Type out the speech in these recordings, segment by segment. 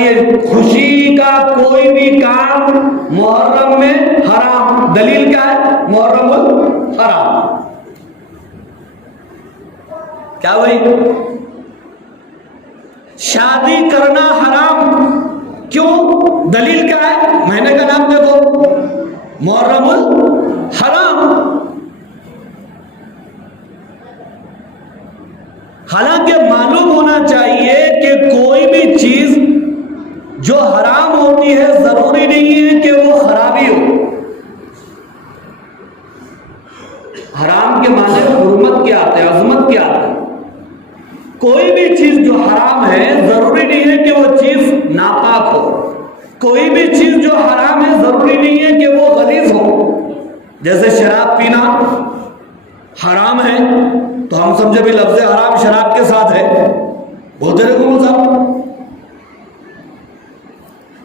دیے خوشی کا کوئی بھی کام محرم میں حرام. دلیل کیا ہے؟ محرم الحرام. کیا بھائی؟ شادی کرنا حرام. کیوں؟ دلیل کیا ہے؟ مہینے کا نام دیکھو، محرم الحرام. حالانکہ معلوم ہونا چاہیے کہ کوئی بھی چیز جو حرام ہوتی ہے ضروری نہیں ہے کہ وہ خرابی ہو. حرام کے معنی حرمت کیا آتا ہے، عظمت کیا آتا ہے. کوئی بھی چیز جو حرام ہے ضروری نہیں ہے کہ وہ چیز ناپاک ہو. کوئی بھی چیز جو حرام ہے ضروری نہیں ہے کہ وہ غلیظ ہو. جیسے شراب پینا حرام ہے تو ہم سمجھے بھی لفظ حرام شراب کے ساتھ ہے. بولتے رہے کون صاحب؟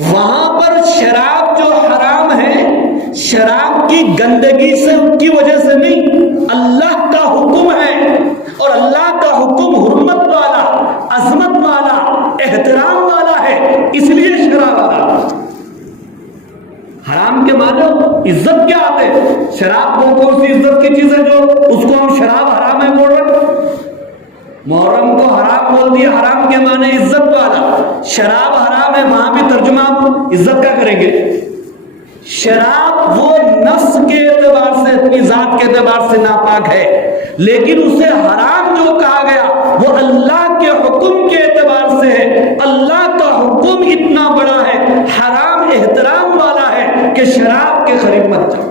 وہاں پر شراب جو حرام ہے شراب کی گندگی سے کی وجہ سے نہیں، اللہ کا حکم ہے اور اللہ کا حکم حرمت والا، عظمت والا، احترام والا ہے، اس لیے شراب حرام. حرام کے معنی عزت کیا آتے ہیں؟ شراب وہ کون سی عزت کی چیز ہے جو اس کو ہم شراب حرام ہے بول رہے ہیں؟ محرم کو حرام بول دیا، حرام کے معنی عزت والا. شراب حرام ہے، وہاں بھی ترجمہ عزت کا کریں گے. شراب وہ نفس کے اعتبار سے، اپنی ذات کے اعتبار سے ناپاک ہے، لیکن اسے حرام جو کہا گیا وہ اللہ کے حکم کے اعتبار سے ہے. اللہ کا حکم اتنا بڑا ہے، حرام احترام والا ہے کہ شراب کے قریب مت جاؤ.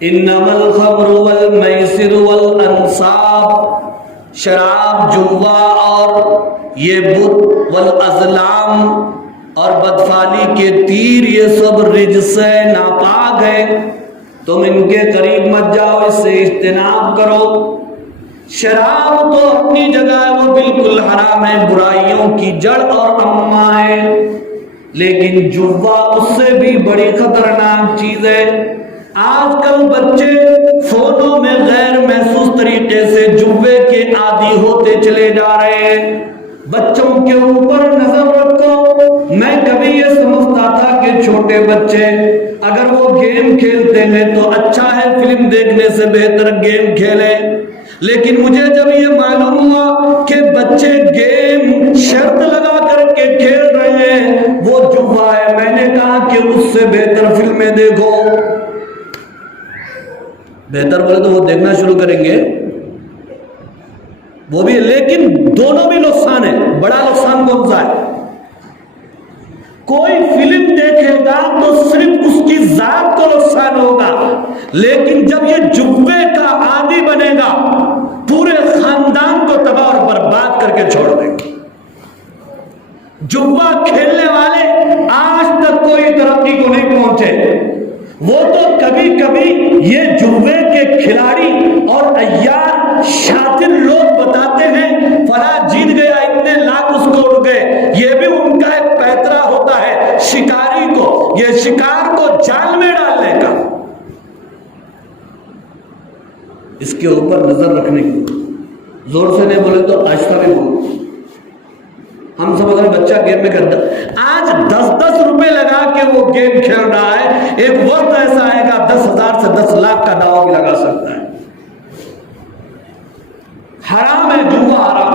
انما الخمر والمیسر والانصاب، شراب، جوا اور یہ بت، والازلام اور بدفعلی کے تیر، یہ سب رجس ہے، ناپاک ہے، تم ان کے قریب مت جاؤ، اس سے اجتناب کرو. شراب تو اپنی جگہ ہے، وہ بالکل حرام ہے، برائیوں کی جڑ اور اماں ہے، لیکن جوا اس سے بھی بڑی خطرناک چیز ہے. آج کل بچے فونوں میں غیر محسوس طریقے سے جوے کے عادی ہوتے چلے جا رہے ہیں. بچوں کے اوپر نظر رکھو. میں کبھی یہ سمجھتا تھا کہ چھوٹے بچے اگر وہ گیم کھیلتے ہیں تو اچھا ہے، فلم دیکھنے سے بہتر گیم کھیلیں. لیکن مجھے جب یہ معلوم ہوا کہ بچے گیم شرط لگا کر کے کھیل رہے ہیں وہ جوا ہے، میں نے کہا کہ اس سے بہتر فلمیں دیکھو. بہتر بولے تو وہ دیکھنا شروع کریں گے، وہ بھی، لیکن دونوں بھی نقصان ہے. بڑا نقصان کون سا ہے؟ کوئی فلم دیکھے گا تو صرف اس کی ذات کو نقصان ہوگا، لیکن جب یہ جوے کا عادی بنے گا پورے خاندان کو تباہ اور برباد کر کے چھوڑ دیں گے. جوا کھیلنے والے آج تک کوئی ترقی کو نہیں پہنچے. وہ تو کبھی کبھی یہ جوے کے کھلاڑی اور عیار شاطر لوگ بتاتے ہیں فلاں جیت گیا، اتنے لاکھ اس کو اڑ گئے. یہ بھی ان کا ایک پیترا ہوتا ہے شکاری کو، یہ شکار کو جال میں ڈالنے کا. اس کے اوپر نظر رکھنے کی، زور سے نہیں بولے تو آہستہ بھی بولو. ہم سب اگر بچہ گیم میں کرتا آج 10-10 روپے لگا کے وہ گیم کھیل رہا ہے، ایک وقت ایسا آئے گا 10,000 سے 10 لاکھ کا داؤ بھی لگا سکتا ہے. حرام ہے جوا، حرام.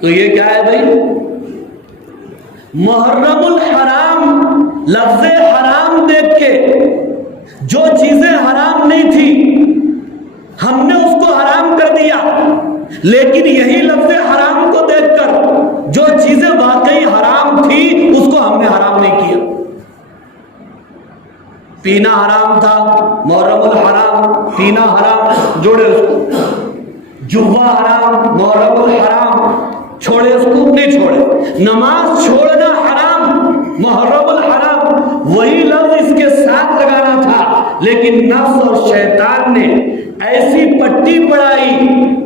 تو یہ کیا ہے بھائی؟ محرم الحرام. لفظ حرام دیکھ کے جو چیزیں حرام نہیں تھی ہم نے اس کو حرام کر دیا، لیکن یہی لفظ حرام کو دیکھ کر جو چیزیں واقعی حرام تھی اس کو ہم نے حرام نہیں کیا. پینا حرام تھا، محرم الحرام، پینا حرام، جوڑے اس کو. جوا حرام، محرم الحرام، چھوڑے اس کو، نہیں چھوڑے. نماز چھوڑنا حرام، محرم الحرام، وہی لفظ اس کے ساتھ لگانا تھا، لیکن نفس اور شیطان نے ایسی پٹی پڑائی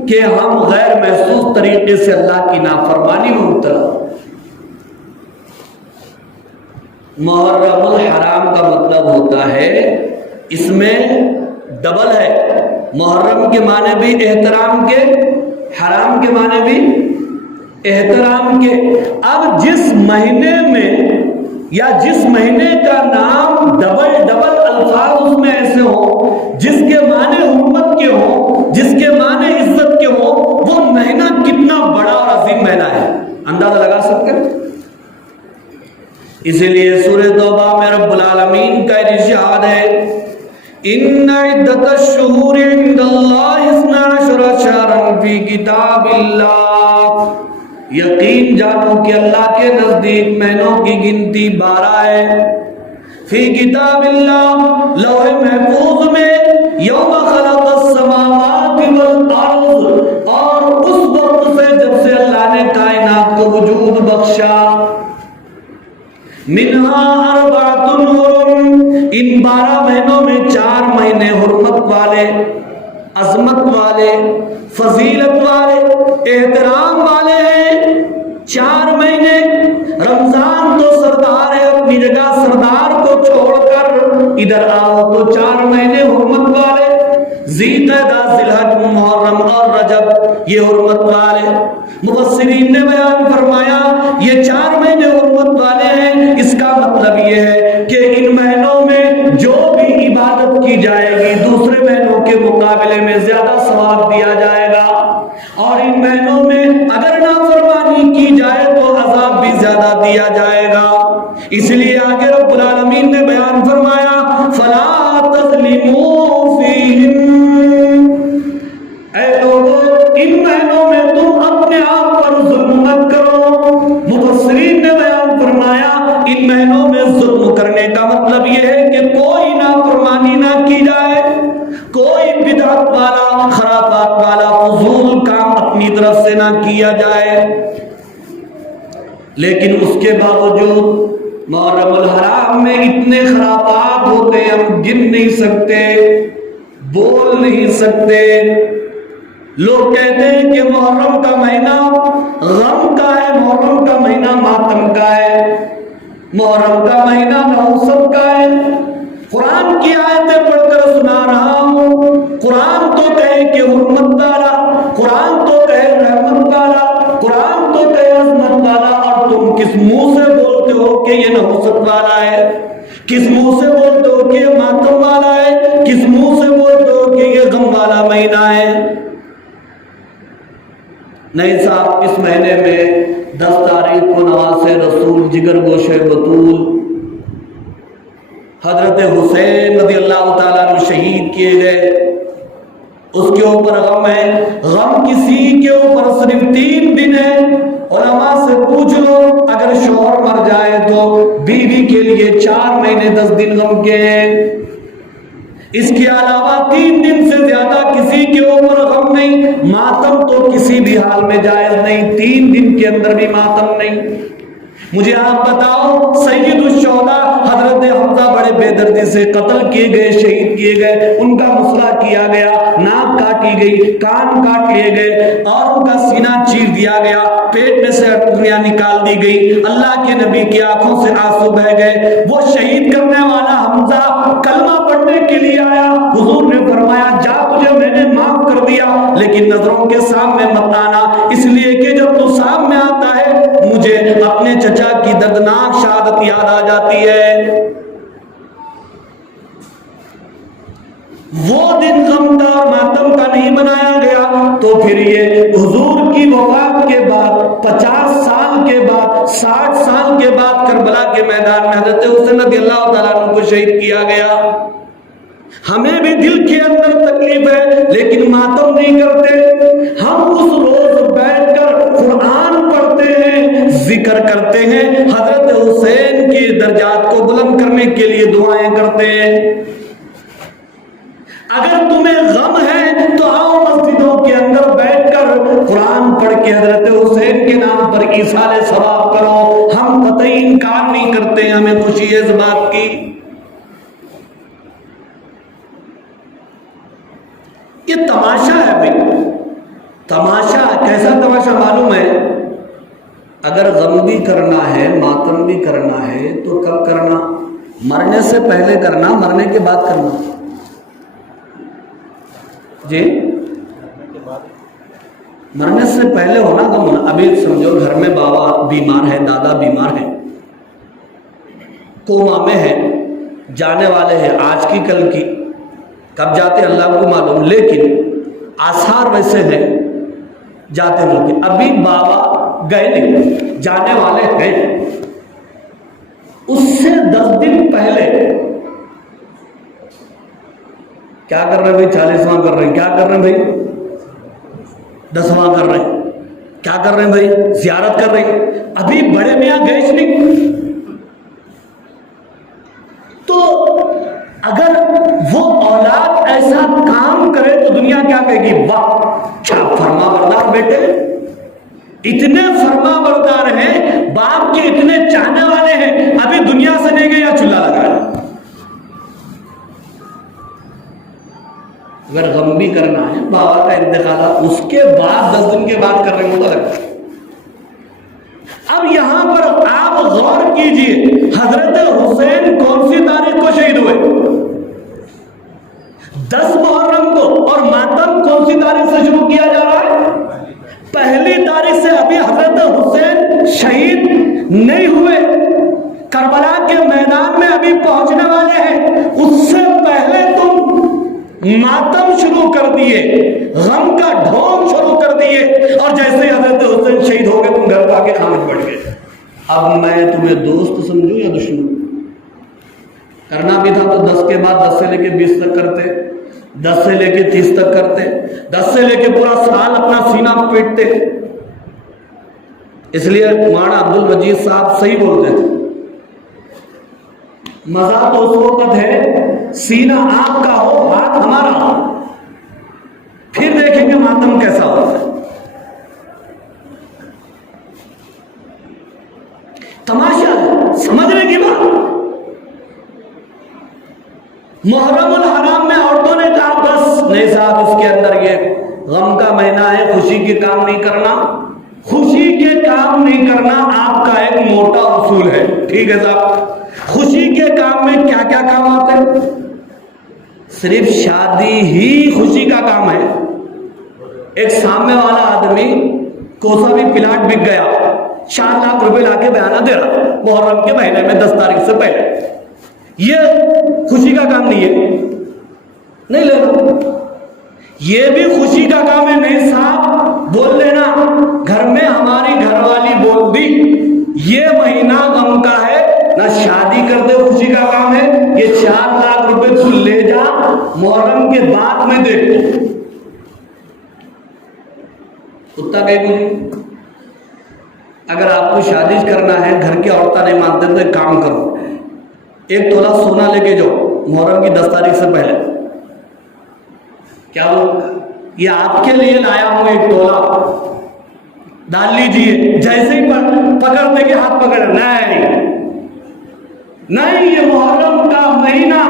کہ ہم غیر محسوس طریقے سے اللہ کی نافرمانی میں مبتلا. محرم الحرام کا مطلب ہوتا ہے، اس میں ڈبل ہے. محرم کے معنی بھی احترام کے، حرام کے معنی بھی احترام کے. اب جس مہینے میں یا جس مہینے کا نام ڈبل الفاظ اس میں ایسے ہوں جس کے معنی حرمت کے ہوں، جس کے معنی عزت کے ہوں، وہ مہینہ کتنا بڑا اور عظیم مہینہ ہے، اندازہ لگا سکتے ہیں. اسی لیے سورہ توبہ میں رب العالمین کا ارشاد ہے ان عدت الشہور عند اللہ 12 شہرا فی کتاب اللہ. یقین جانو کہ اللہ کے نزدیک مہینوں کی گنتی 12 ہے. فی کتاب اللہ، لوح محفوظ میں، یوم خلق السماوات والارض، اور اس وقت سے جب سے اللہ نے کائنات کو وجود بخشا. منہا اربعۃ حرم، ان 12 مہینوں میں 4 مہینے حرمت والے، عظمت والے، فضیلت والے، احترام والے ہیں. 4 مہینے. رمضان تو سردار ہے، اپنی جگہ سردار کو چھوڑ کر ادھر آؤ تو 4 مہینے حرمت والے. ذی قعدہ، ذی الحج، محرم اور رجب یہ حرمت والے. مفسرین نے بیان فرمایا یہ 4 مہینے حرمت والے ہیں. اس کا مطلب یہ ہے کہ ان مہینوں میں جو بھی عبادت کی جائے گی دوسرے مہینوں کے مقابلے میں زیادہ ثواب دیا جائے گا، اور ان مہینوں میں اگر نافرمانی کی جائے تو عذاب بھی زیادہ دیا جائے گا. اس لیے آگے رب العالمین نے بیان فرمایا فَلَا تَظْلِمُوا فِيهِنَّ، اے لوگو ان مہینوں میں تم اپنے آپ پر ظلم مت کرو. مفسرین نے بیان فرمایا ان مہینوں میں ظلم کرنے کا مطلب یہ ہے کہ کوئی نافرمانی نہ کی جائے، کوئی بدعت والا، خرافات والا فضول کام اپنی طرف سے نہ کیا جائے. لیکن اس کے باوجود محرم الحرام میں اتنے خرافات ہوتے ہیں ہم گن نہیں سکتے، بول نہیں سکتے. لوگ کہتے ہیں کہ محرم کا مہینہ غم کا ہے، محرم کا مہینہ ماتم کا ہے، محرم کا مہینہ نحوست کا ہے. قرآن کی آیتیں پڑھ کر سنا رہا ہوں. قرآن تو کہے کہ حرمت والا، قرآن تو کہے رحمت والا، قرآن تو کہے عظمت والا، اور تم کس منہ سے بولتے ہو کہ یہ نحوست والا ہے، کس منہ سے بولتے ہو کہ یہ ماتم والا ہے، کس منہ سے بولتے ہو کہ یہ غم والا مہینہ ہے. نہیں صاحب، اس مہینے میں 10 تاریخ کو نواسے رسول جگر گوشے بطول حضرت حسین رضی اللہ تعالیٰ عنہ شہید کیے گئے. اس کے اوپر غم ہے. غم کسی کے اوپر صرف 3 دن ہے. علماء سے پوچھ لو اگر شوہر مر جائے تو بیوی کے لیے 4 مہینے 10 دن غم کے ہیں. اس کے علاوہ 3 دن سے زیادہ کسی کے اوپر غم نہیں. ماتم تو کسی بھی حال میں جائز نہیں، 3 دن کے اندر بھی ماتم نہیں. مجھے آپ بتاؤ، سید الشہداء حضرت حمزہ بڑے بے دردی سے قتل کیے گئے، شہید کیے گئے، ان کا مسئلہ کیا گیا، ناک کاٹی گئی، کان کاٹ لیے گئے، اور ان کا سینہ چیر دیا گیا، پیٹ میں سے ارتریاں نکال دی گئی. اللہ کے نبی کی آنکھوں سے آنسو بہہ گئے. وہ شہید کرنے والا حمزہ کلمہ پڑھنے کے لیے آیا. حضور نے فرمایا جا، تجھے میں نے معاف کر دیا، لیکن نظروں کے سامنے مت آنا، اس لیے کہ جب تو سامنے آتا ہے مجھے اپنے چچا کی دردناک شہادت یاد آ جاتی ہے. وہ دن غم کا اور ماتم کا نہیں بنایا گیا. تو پھر یہ حضور کی وفات کے بعد 50 سال کے بعد 60 سال کے بعد کربلا کے میدان میں حضرت حسین رضی اللہ تعالیٰ عنہ کو شہید کیا گیا. ہمیں بھی دل کے اندر تکلیف ہے لیکن ماتم نہیں کرتے. ہم اس روز بیٹھ کر قرآن پڑھتے ہیں، ذکر کرتے ہیں، حضرت حسین کے درجات کو بلند کرنے کے لیے دعائیں کرتے ہیں. اگر تمہیں غم ہے تو آؤ مسجدوں کے اندر بیٹھ کر قرآن پڑھ کے حضرت حسین کے نام پر ایصال ثواب کرو. ہم قطعی انکار نہیں کرتے، ہمیں خوشی ہے اس بات کی. یہ تماشا ہے بھائی، تماشا. کیسا تماشا معلوم ہے؟ اگر غم بھی کرنا ہے، ماتم بھی کرنا ہے تو کب کرنا؟ مرنے سے پہلے کرنا، مرنے کے بعد کرنا. جی مرنے سے پہلے ہونا غم ہونا. ابھی سمجھو گھر میں بابا بیمار ہے, دادا بیمار ہے, کوما میں ہے, جانے والے ہیں, آج کی کل کی, کب جاتے اللہ کو معلوم, لیکن آثار ویسے ہیں جاتے ملتے. ابھی بابا گئے نہیں, جانے والے ہیں, اس سے 10 دن پہلے کیا کر رہے ہیں بھائی؟ 40واں کر رہے ہیں. کیا کر رہے ہیں بھائی؟ 10واں کر رہے ہیں. کیا کر رہے ہیں بھائی؟ زیارت کر رہے ہیں. ابھی بڑے میاں گئے نہیں. تو اگر وہ اولاد ایسا کام کرے تو دنیا کیا کہے گی؟ واہ کیا فرما بردار بیٹے, اتنے فرما بردار ہیں, باپ کے اتنے چاہنے والے ہیں, ابھی دنیا سے نہیں گئے یا چولہا لگا ہے. اگر غم بھی کرنا ہے بابا کا انتقال, اس کے بعد 10 دن کے بعد کر رہے ہیں, لگتا ہے. اب یہاں پر آپ غور کیجئے, حضرت حسین کون سی تاریخ کو شہید ہوئے؟ 10 محرم کو. اور ماتم کون سی تاریخ سے شروع کیا جا رہا ہے؟ پہلی تاریخ سے. ابھی حضرت حسین شہید نہیں ہوئے, کربلا کے میدان میں ابھی پہنچنے والے ہیں. اس سے پہلے تم ماتم شروع کر دیے, غم کا ڈھونگ شروع کر دیے, اور جیسے حضرت حسین شہید ہو گئے تم گھر پا کے خاموش بیٹھ گئے. اب میں تمہیں دوست سمجھوں یا دشمن؟ کرنا بھی تھا تو 10 کے بعد 10 سے لے کے 20 تک کرتے, 10 سے لے کے 30 تک کرتے, 10 سے لے کے پورا سال اپنا سینہ پیٹتے. اس لیے مولانا عبد المجید صاحب صحیح بولتے تھے, مزہ تو اس وقت ہے سینہ آپ کا ہو ہاتھ ہمارا ہو, پھر دیکھیں گے ماتم کیسا ہوتا ہے. تماشا سمجھنے کی بات. محرم الحرام میں عورتوں نے کہا بس نہیں صاحب, اس کے اندر یہ غم کا مہینہ ہے, خوشی کے کام نہیں کرنا. خوشی کے کام نہیں کرنا آپ کا ایک موٹا اصول ہے, ٹھیک ہے صاحب. خوشی کے کام میں کیا کیا کام آتے ہیں؟ صرف شادی ہی خوشی کا کام ہے. ایک سامنے والا آدمی کوسا بھی پلاٹ بک گیا, 4 لاکھ روپے لا کے بیانہ دے رہا محرم کے مہینے میں 10 تاریخ سے پہلے. یہ خوشی کا کام نہیں ہے, نہیں لے رہا. یہ بھی خوشی کا کام ہے. نہیں صاحب بول لینا, گھر میں ہماری گھر والی بول دی یہ مہینہ غم کا ہے, نہ شادی کرتے خوشی کا کام ہے, یہ 4 لاکھ روپے تو لے جا, محرم کے بعد میں دیکھ لو. کتا کہیں مجھے اگر آپ کو شادی کرنا ہے, گھر کی عورتیں نہیں مانتے تو ایک کام کرو, 1 تولہ سونا لے کے جاؤ محرم کی 10 تاریخ سے پہلے. کیا وہ یہ آپ کے لیے لایا ہوں 1 تولہ, ڈال لیجئے. جیسے ہی پکڑنے کے ہاتھ پکڑ, نہیں یہ محرم کا مہینہ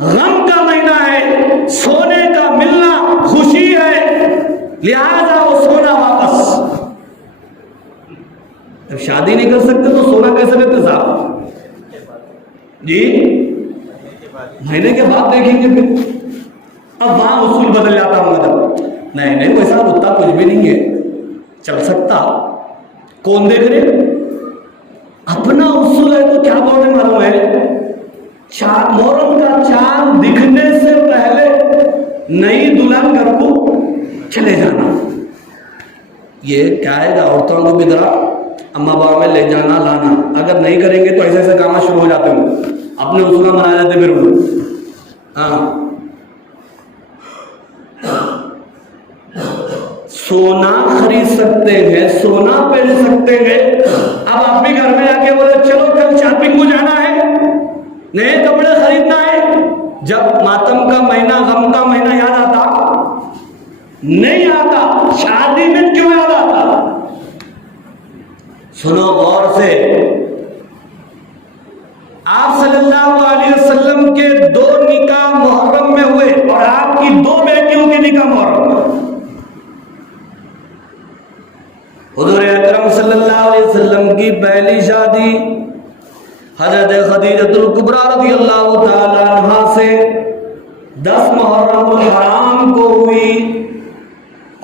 غم کا مہینہ ہے, سونے کا ملنا خوشی ہے, لہذا وہ سونا واپس. جب شادی نہیں کر سکتے تو سونا کیسے لیتے صاحب جی؟ مہینے کے بعد دیکھیں گے. پھر اب وہاں اصول بدل جاتا ہوں جب نہیں کوئی صاحب اتنا کچھ بھی نہیں ہے چل سکتا. کون دیکھ رہے؟ اپنا اصول ہے تو کیا بولنے معلوم ہے, محرم کا چاند دکھنے سے پہلے نئی دلہن گھر کو چلے جانا. یہ کیا ہے گا, عورتوں کو بھی ذرا اما بابا میں لے جانا لانا. اگر نہیں کریں گے تو ایسے ایسے کام شروع ہو جاتے ہیں, اپنے اصول بنا لیتے پھر وہ. ہاں سونا خرید سکتے ہیں, سونا پہن سکتے ہیں. اب آپ بھی گھر میں آ کے بولے چلو کل شاپنگ کو جانا ہے, نئے کپڑے خریدنا ہے. جب ماتم کا مہینہ غم کا مہینہ یاد آتا نہیں آتا, شادی میں کیوں یاد آتا؟ سنو غور سے, آپ صلی اللہ علیہ وسلم کے 2 نکاح محرم میں ہوئے اور آپ کی 2 بیٹیوں کے نکاح محرم میں. حضور اکرم صلی اللہ علیہ وسلم کی پہلی شادی حضرت خدیجۃ الکبریٰ رضی اللہ تعالی عنہا سے 10 محرم الحرام کو ہوئی.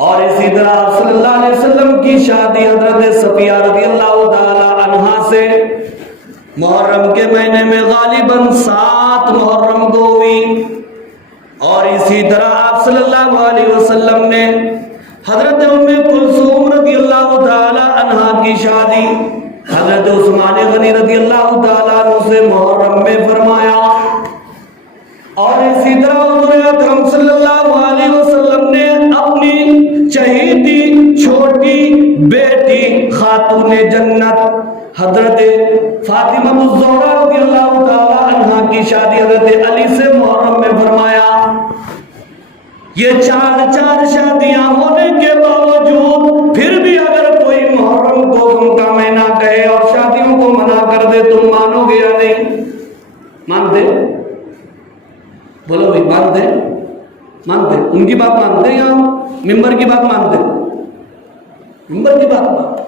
اور اسی طرح آپ صلی اللہ علیہ وسلم کی شادی حضرت صفیہ رضی اللہ تعالی عنہا سے محرم کے مہینے میں غالباً 7 محرم کو ہوئی. اور اسی طرح آپ صلی اللہ علیہ وسلم نے حضرت ام کلثوم رضی اللہ تعالی عنہا کی شادی حضرت عثمان غنی رضی اللہ تعالیٰ عنہ سے محرم میں فرمایا. اور اسی طرح حضور اکرم صلی اللہ علیہ وسلم نے اپنی چہیتی چھوٹی بیٹی خاتون جنت حضرت فاطمہ الزہرا رضی اللہ تعالیٰ عنہا کی شادی حضرت علی سے محرم میں فرمایا. یہ 4 شادیاں ہونے کے باوجود پھر بھی اگر کوئی محرم کو غم کا مہینہ کہے اور شادیوں کو منع کر دے تم مانو گے یا نہیں؟ مانتے؟ بولو بھائی مانتے؟ ان کی بات مانتے یا ممبر کی بات مانتے؟ ممبر کی بات مانتے.